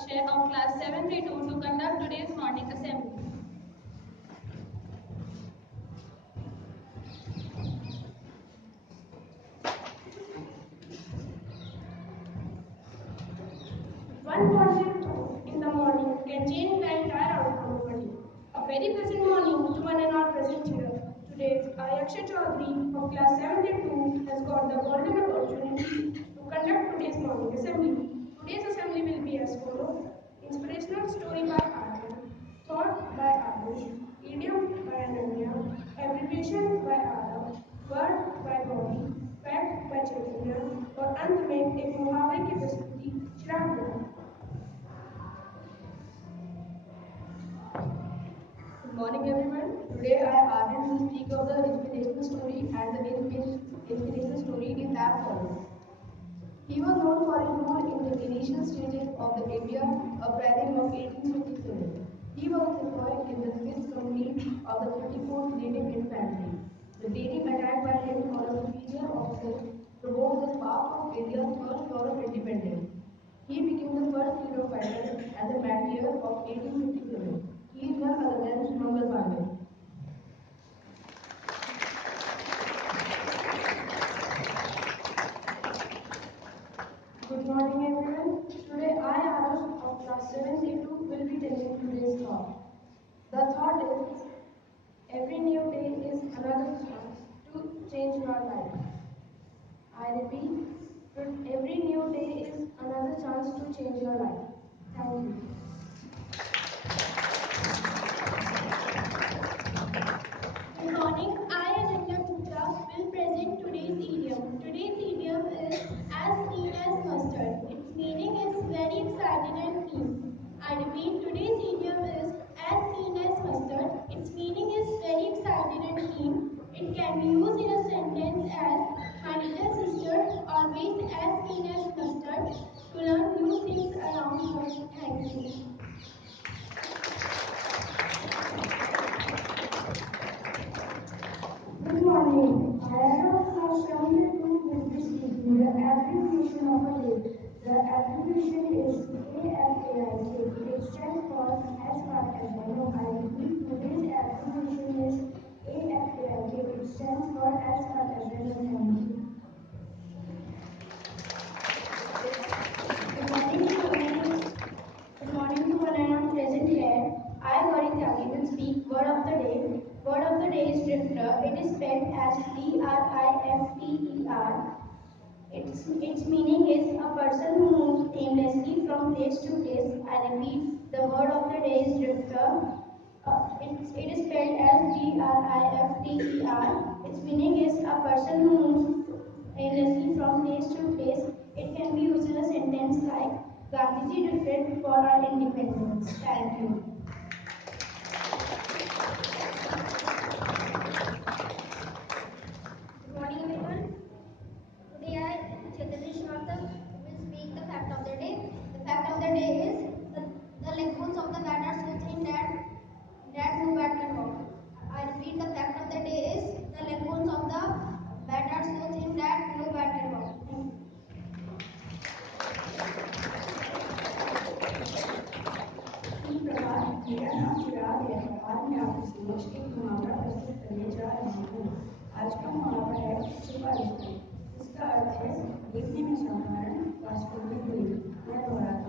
Akshay of class 732 to conduct today's morning assembly. One positive thought in the morning can change the entire outcome of a day. A very pleasant morning to one and all present here. Today, I, Akshay Chaudhary of class 702 has got the golden opportunity to conduct today's morning assembly. Today's assembly will be as follows. Inspirational story by Aryan, thought by Abush, idiom by Ananya, abbreviation by Arav, word by Bobby, fact by Chaitanya और अंत में एक मुहावरे की प्रस्तुति चिराग द्वारा। Good morning everyone. Today I Aryan will speak of the inspirational story, and the inspirational story is as follows. He was known for his role in the initial stages of the India uprising of 1857. He was deployed in the 6th Company of the 34th Native Infantry. The daring attack by him on a superior officer provoked the spark of India's first war of independence. He became the first freedom fighter and the martyr of 1857. He is none other than Mangal Pandey. Good morning everyone. Today I, Arav of class 702 will be telling today's thought. The thought is, every new day is another chance to change your life. I repeat, every new day is another chance to change your life. Thank you. Good morning. I, Ananya Gupta, will present today's idiom. Today's idiom is as keen as mustard. Its meaning is very exciting and keen. I repeat, today's idiom is as keen as mustard. Its meaning is very exciting and keen. It can be used in a sentence as my little sister, always as keen as mustard, to learn new things around her. Thank you. Good morning. I am of class 72 will be speaking the abbreviation of a day. The abbreviation is AFAIK. It stands for as far as I know. I repeat, today's abbreviation is AFAIK. It stands for as far as I know. Thank you. Good morning to one and all present here. I, Gauri Tyagi, will speak word of the day. Word of the day is drifter. It is spelled as D-R-I-F-T-E-R. Its meaning is a person who moves aimlessly from place to place. I repeat, the word of the day is drifter. It is spelled as D-R-I-F-T-E-R. Its meaning is a person who moves aimlessly from place to place. It can be used in a sentence like Gandhiji drifted for our independence. Thank you. Good morning everyone. Today I, Chaitanya Shrivastava, will speak the fact of the day. The fact of the day is the leg bones of the bat are so thin that no bat can walk. I repeat, the fact of the day is the leg bones of the bat are so thin that no bat can walk. Thank you. सुप्रभात, मेरा नाम चिराग है और आज मैं आपके समक्ष एक मुहावरा प्रस्तुत करने जा रही हूँ। आज का मुहावरा है छुपा रिश्ता। इसका अर्थ है देखने में साधारण, वास्तव में गरीब। मैं दोहराती